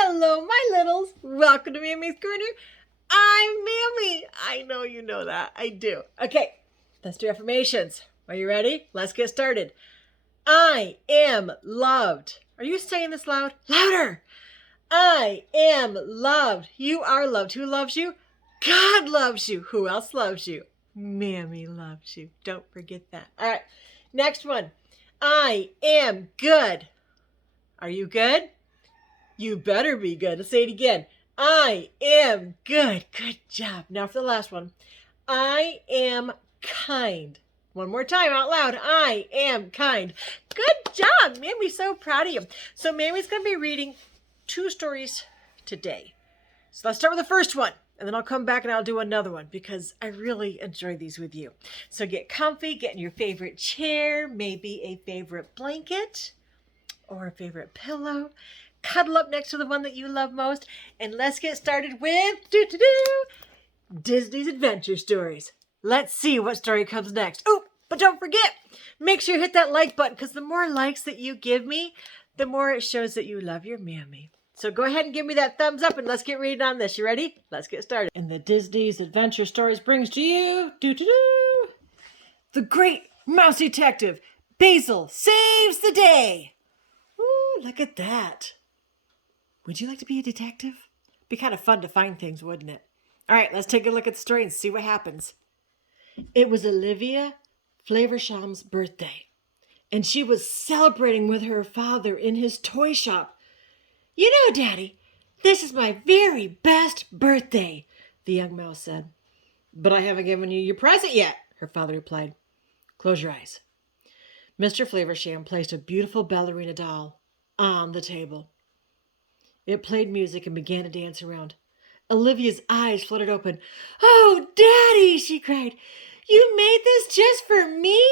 Hello, my littles. Welcome to Mammy's Corner. I'm Mammy. I know you know that. I do. Okay, let's do affirmations. Are you ready? Let's get started. I am loved. Are you saying this loud? Louder. I am loved. You are loved. Who loves you? God loves you. Who else loves you? Mammy loves you. Don't forget that. All right, next one. I am good. Are you good? You better be good. Let's say it again. I am good. Good job. Now for the last one. I am kind. One more time out loud. I am kind. Good job. Mammy's so proud of you. So Mammy's going to be reading 2 stories today. So let's start with the first one. And then I'll come back and I'll do another one because I really enjoy these with you. So get comfy, get in your favorite chair, maybe a favorite blanket or a favorite pillow. Cuddle up next to the one that you love most. And let's get started with Disney's Adventure Stories. Let's see what story comes next. Oh, but don't forget, make sure you hit that like button because the more likes that you give me, the more it shows that you love your mammy. So go ahead and give me that thumbs up and let's get reading on this. You ready? Let's get started. And the Disney's Adventure Stories brings to you The Great Mouse Detective, Basil saves the day. Ooh, look at that. Would you like to be a detective? Be kind of fun to find things, wouldn't it? All right, let's take a look at the story and see what happens. It was Olivia Flaversham's birthday, and she was celebrating with her father in his toy shop. You know, Daddy, this is my very best birthday, the young mouse said. But I haven't given you your present yet, her father replied. Close your eyes. Mr. Flaversham placed a beautiful ballerina doll on the table. It played music and began to dance around. Olivia's eyes fluttered open. Oh, Daddy, she cried. You made this just for me?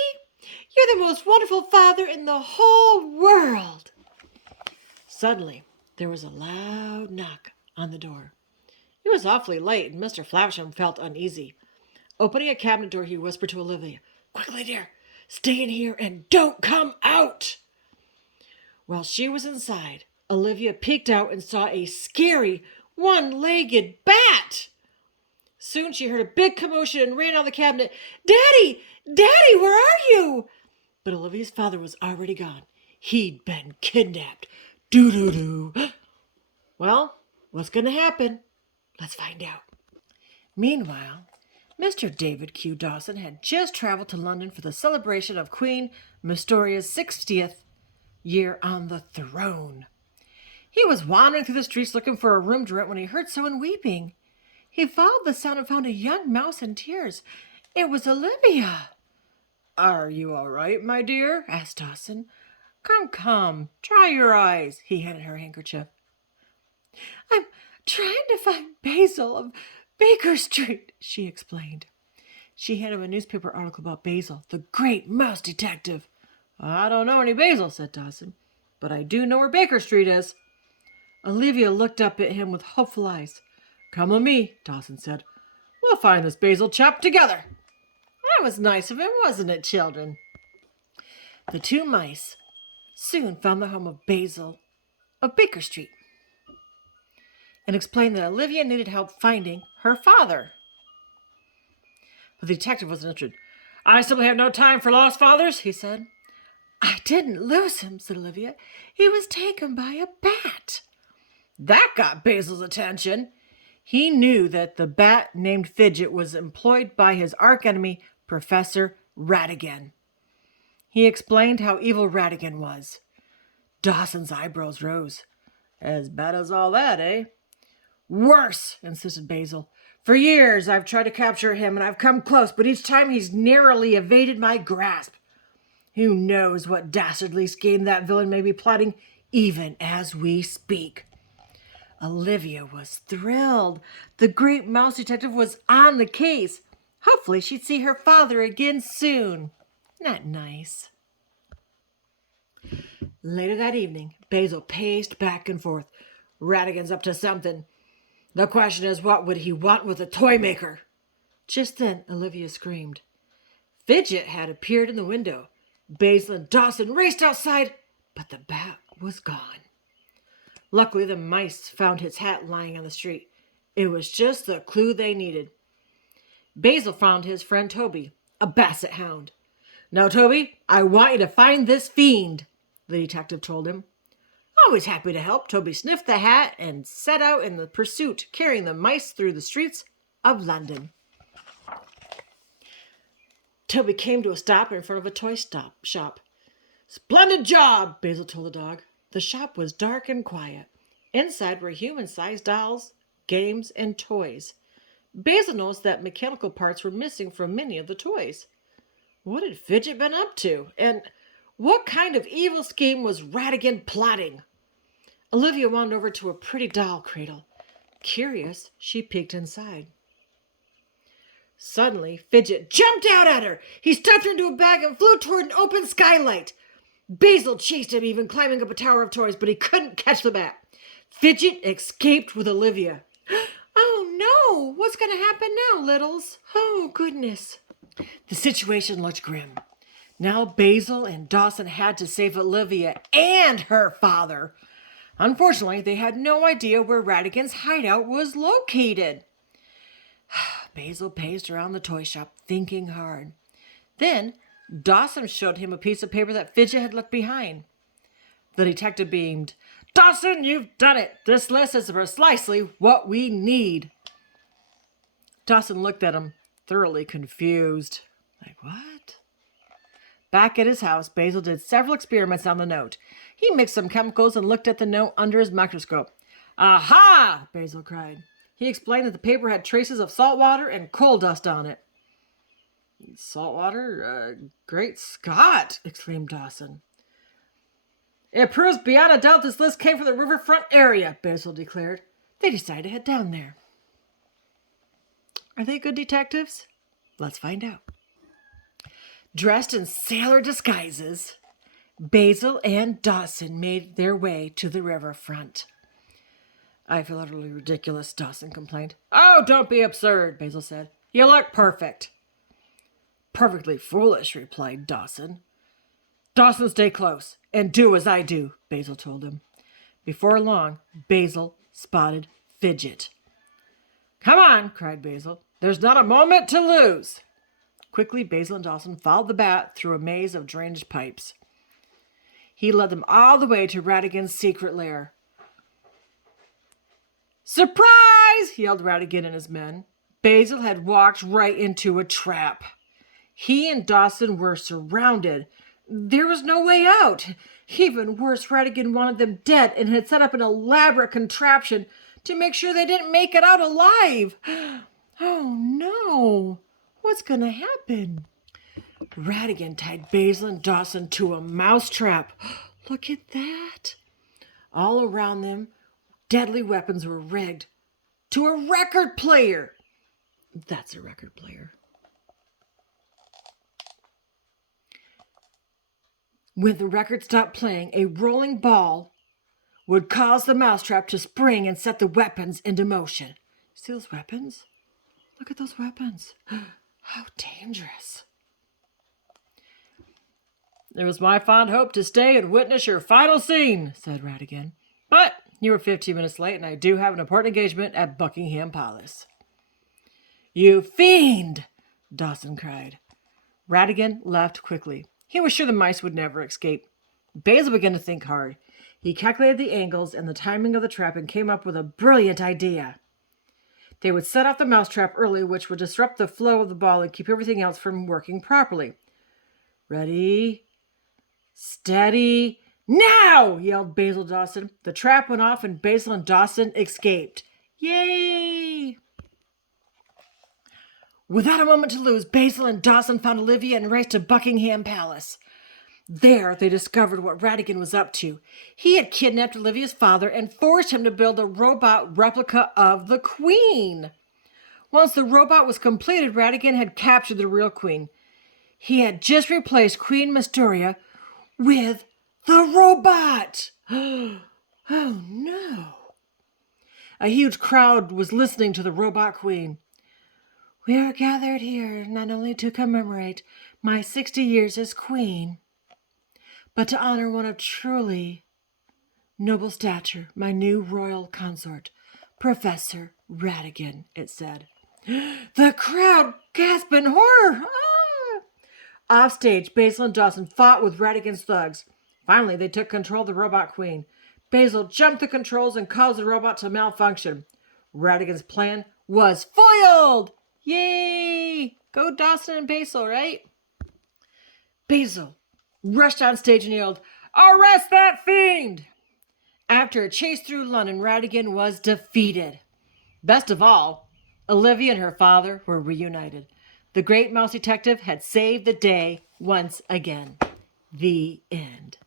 You're the most wonderful father in the whole world. Suddenly, there was a loud knock on the door. It was awfully late, and Mr. Flaversham felt uneasy. Opening a cabinet door, he whispered to Olivia, Quickly, dear, stay in here and don't come out. While she was inside, Olivia peeked out and saw a scary, one-legged bat. Soon she heard a big commotion and ran out of the cabinet. Daddy! Daddy, where are you? But Olivia's father was already gone. He'd been kidnapped. Doo-doo-doo. Well, what's going to happen? Let's find out. Meanwhile, Mr. David Q. Dawson had just traveled to London for the celebration of Queen Mystoria's 60th year on the throne. He was wandering through the streets looking for a room to rent when he heard someone weeping. He followed the sound and found a young mouse in tears. It was Olivia. Are you all right, my dear? Asked Dawson. Come, dry your eyes. He handed her a handkerchief. I'm trying to find Basil of Baker Street, she explained. She handed him a newspaper article about Basil, the great mouse detective. I don't know any Basil, said Dawson, but I do know where Baker Street is. Olivia looked up at him with hopeful eyes. Come with me, Dawson said. We'll find this Basil chap together. That was nice of him, wasn't it, children? The 2 mice soon found the home of Basil of Baker Street and explained that Olivia needed help finding her father. But the detective wasn't interested. I simply have no time for lost fathers, he said. I didn't lose him, said Olivia. He was taken by a bat. That got Basil's attention. He knew that the bat named Fidget was employed by his archenemy, Professor Ratigan. He explained how evil Ratigan was. Dawson's eyebrows rose. As bad as all that, eh? Worse, insisted Basil. For years I've tried to capture him, and I've come close, but each time he's narrowly evaded my grasp. Who knows what dastardly scheme that villain may be plotting, even as we speak. Olivia was thrilled. The great mouse detective was on the case. Hopefully she'd see her father again soon. Not nice. Later that evening, Basil paced back and forth. Ratigan's up to something. The question is, what would he want with a toy maker? Just then, Olivia screamed. Fidget had appeared in the window. Basil and Dawson raced outside, but the bat was gone. Luckily, the mice found his hat lying on the street. It was just the clue they needed. Basil found his friend Toby, a basset hound. "Now, Toby, I want you to find this fiend," the detective told him. Always happy to help, Toby sniffed the hat and set out in the pursuit, carrying the mice through the streets of London. Toby came to a stop in front of a toy shop. "Splendid job," Basil told the dog. The shop was dark and quiet. Inside were human-sized dolls, games, and toys. Basil noticed that mechanical parts were missing from many of the toys. What had Fidget been up to? And what kind of evil scheme was Ratigan plotting? Olivia wandered over to a pretty doll cradle. Curious, she peeked inside. Suddenly, Fidget jumped out at her. He stuffed her into a bag and flew toward an open skylight. Basil chased him, even climbing up a tower of toys, but he couldn't catch the bat. Fidget escaped with Olivia. "Oh no! What's going to happen now, Littles? Oh, goodness." The situation looked grim. Now Basil and Dawson had to save Olivia and her father. Unfortunately, they had no idea where Ratigan's hideout was located. Basil paced around the toy shop, thinking hard. Then Dawson showed him a piece of paper that Fidget had left behind. The detective beamed. "Dawson, you've done it! This list is precisely what we need." Dawson looked at him, thoroughly confused. Like, what? Back at his house, Basil did several experiments on the note. He mixed some chemicals and looked at the note under his microscope. "Aha!" Basil cried. He explained that the paper had traces of salt water and coal dust on it. "Salt water? Great Scott!" exclaimed Dawson. "It proves beyond a doubt this list came from the riverfront area," Basil declared. They decided to head down there. Are they good detectives? Let's find out. Dressed in sailor disguises, Basil and Dawson made their way to the riverfront. "I feel utterly ridiculous," Dawson complained. "Oh, don't be absurd," Basil said. "You look perfect." "Perfectly foolish," replied Dawson. "Dawson, stay close and do as I do," Basil told him. Before long, Basil spotted Fidget. "Come on," cried Basil. "There's not a moment to lose." Quickly, Basil and Dawson followed the bat through a maze of drainage pipes. He led them all the way to Ratigan's secret lair. "Surprise!" yelled Ratigan and his men. Basil had walked right into a trap. He and Dawson were surrounded. There was no way out. Even worse, Ratigan wanted them dead and had set up an elaborate contraption to make sure they didn't make it out alive. Oh no! What's going to happen? Ratigan tied Basil and Dawson to a mousetrap. Look at that. All around them, deadly weapons were rigged to a record player. That's a record player. When the record stopped playing, a rolling ball would cause the mousetrap to spring and set the weapons into motion. See those weapons? Look at those weapons. How dangerous. "It was my fond hope to stay and witness your final scene," said Ratigan. "But you were 15 minutes late, and I do have an important engagement at Buckingham Palace." "You fiend!" Dawson cried. Ratigan left quickly. He was sure the mice would never escape. Basil began to think hard. He calculated the angles and the timing of the trap and came up with a brilliant idea. They would set off the mousetrap early, which would disrupt the flow of the ball and keep everything else from working properly. "Ready, steady, now!" yelled Basil Dawson. The trap went off and Basil and Dawson escaped. Yay! Without a moment to lose, Basil and Dawson found Olivia and raced to Buckingham Palace. There, they discovered what Ratigan was up to. He had kidnapped Olivia's father and forced him to build a robot replica of the Queen. Once the robot was completed, Ratigan had captured the real Queen. He had just replaced Queen Mysteria with the robot. Oh, no. A huge crowd was listening to the robot Queen. "We are gathered here not only to commemorate my 60 years as Queen, but to honor one of truly Noble stature, my new royal consort, Professor Radigan, it said. The crowd gasped in horror. Ah! Offstage, Basil and Dawson fought with Radigan's thugs. Finally, they took control of the robot queen. Basil jumped the controls and caused the robot to malfunction. Radigan's plan was foiled! Yay! Go Dawson and Basil, right? Basil rushed on stage and yelled, "Arrest that fiend!" After a chase through London, Radigan was defeated. Best of all, Olivia and her father were reunited. The great mouse detective had saved the day once again. The end.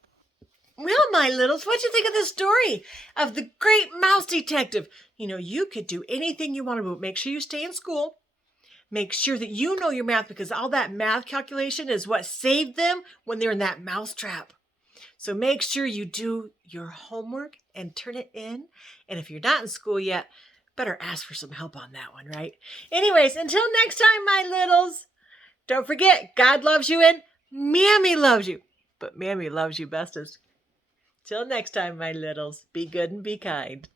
Well, my littles, what'd you think of the story of the great mouse detective? You know, you could do anything you want to do. Make sure you stay in school. Make sure that you know your math, because all that math calculation is what saved them when they're in that mouse trap. So make sure you do your homework and turn it in. And if you're not in school yet, better ask for some help on that one, right? Anyways, until next time, my littles, don't forget, God loves you and Mammy loves you. But Mammy loves you bestest. Till next time, my littles, be good and be kind.